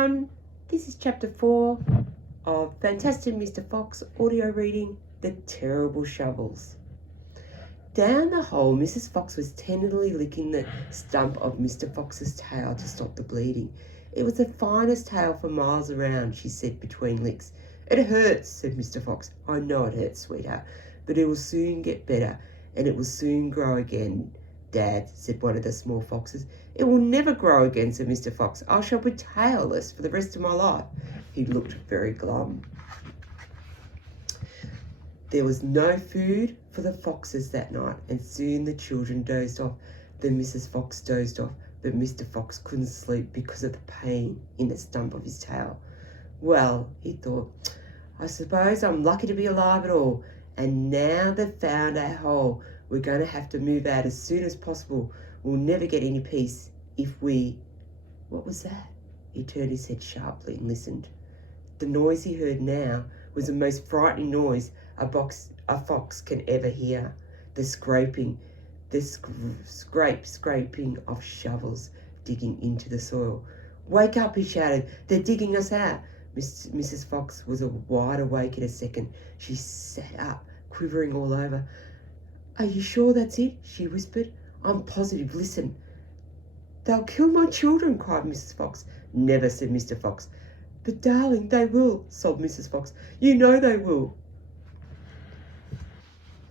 everyone, this is chapter 4 of Fantastic Mr. Fox audio reading, The Terrible Shovels. Down the hole, Mrs. Fox was tenderly licking the stump of Mr. Fox's tail to stop the bleeding. It was the finest tail for miles around, she said between licks. It hurts, said Mr. Fox. I know it hurts, sweetheart, but it will soon get better, and it will soon grow again, Dad, said one of the small foxes. It will never grow again, said Mr. Fox. I shall be tailless for the rest of my life. He looked very glum. There was no food for the foxes that night, and soon the children dozed off. Then Mrs. Fox dozed off, but Mr. Fox couldn't sleep because of the pain in the stump of his tail. Well, he thought, I suppose I'm lucky to be alive at all. And now they've found our hole. We're going to have to move out as soon as possible. We'll never get any peace if we... What was that? He turned his head sharply and listened. The noise he heard now was the most frightening noise a fox can ever hear. The scraping, the scraping of shovels digging into the soil. Wake up, he shouted. They're digging us out. Mrs. Fox was wide awake in a second. She sat up, quivering all over. Are you sure that's it? She whispered. I'm positive. Listen. They'll kill my children, cried Mrs. Fox. Never, said Mr. Fox. But darling, they will, sobbed Mrs. Fox. You know they will.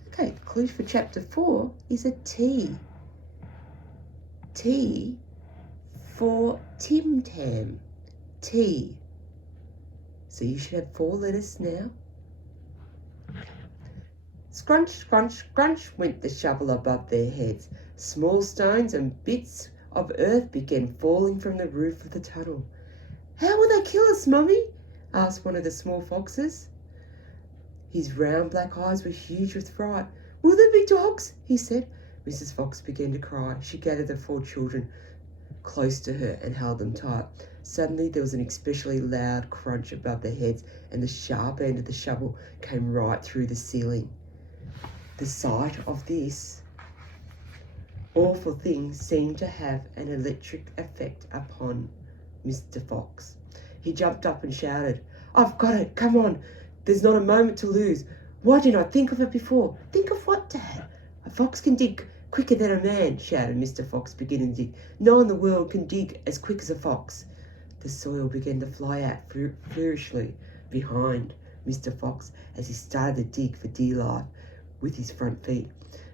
Okay, the clue for chapter 4 is a T. T for Tim Tam. T. So you should have 4 letters now. Scrunch, scrunch, scrunch went the shovel above their heads. Small stones and bits of earth began falling from the roof of the tunnel. How will they kill us, Mummy? Asked one of the small foxes. His round black eyes were huge with fright. Will there be dogs? He said. Mrs. Fox began to cry. She gathered the 4 children close to her and held them tight. Suddenly there was an especially loud crunch above their heads, and the sharp end of the shovel came right through the ceiling. The sight of this awful thing seemed to have an electric effect upon Mr. Fox. He jumped up and shouted, I've got it, come on, there's not a moment to lose. Why didn't I think of it before? Think of what, Dad? A fox can dig quicker than a man, shouted Mr. Fox, beginning to dig. No one in the world can dig as quick as a fox. The soil began to fly out furiously behind Mr. Fox as he started to dig for dear life with his front feet.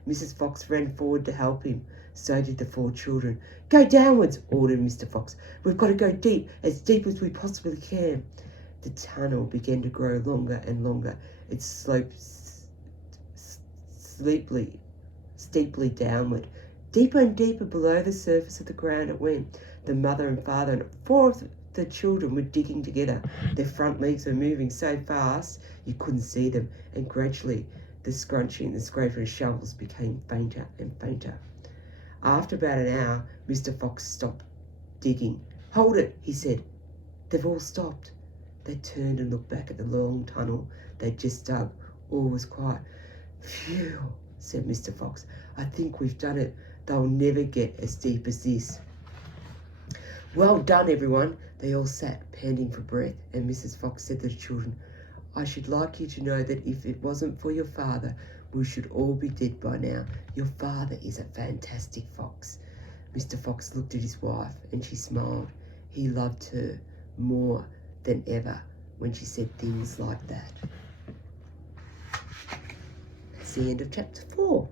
Mrs. Fox ran forward to help him. So did the 4 children. Go downwards, ordered Mr. Fox. We've got to go deep as we possibly can. The tunnel began to grow longer and longer. It sloped steeply downward. Deeper and deeper below the surface of the ground it went. The mother and father and 4 of the children were digging together. Their front legs were moving so fast you couldn't see them, and gradually the scrunching and scraping of shovels became fainter and fainter. After about an hour, Mr. Fox stopped digging. Hold it, he said. They've all stopped. They turned and looked back at the long tunnel they'd just dug. All was quiet. Phew, said Mr. Fox. I think we've done it. They'll never get as deep as this. Well done, everyone. They all sat, panting for breath, and Mrs. Fox said to the children, I should like you to know that if it wasn't for your father, we should all be dead by now. Your father is a fantastic fox. Mr. Fox looked at his wife and she smiled. He loved her more than ever when she said things like that. That's the end of chapter 4.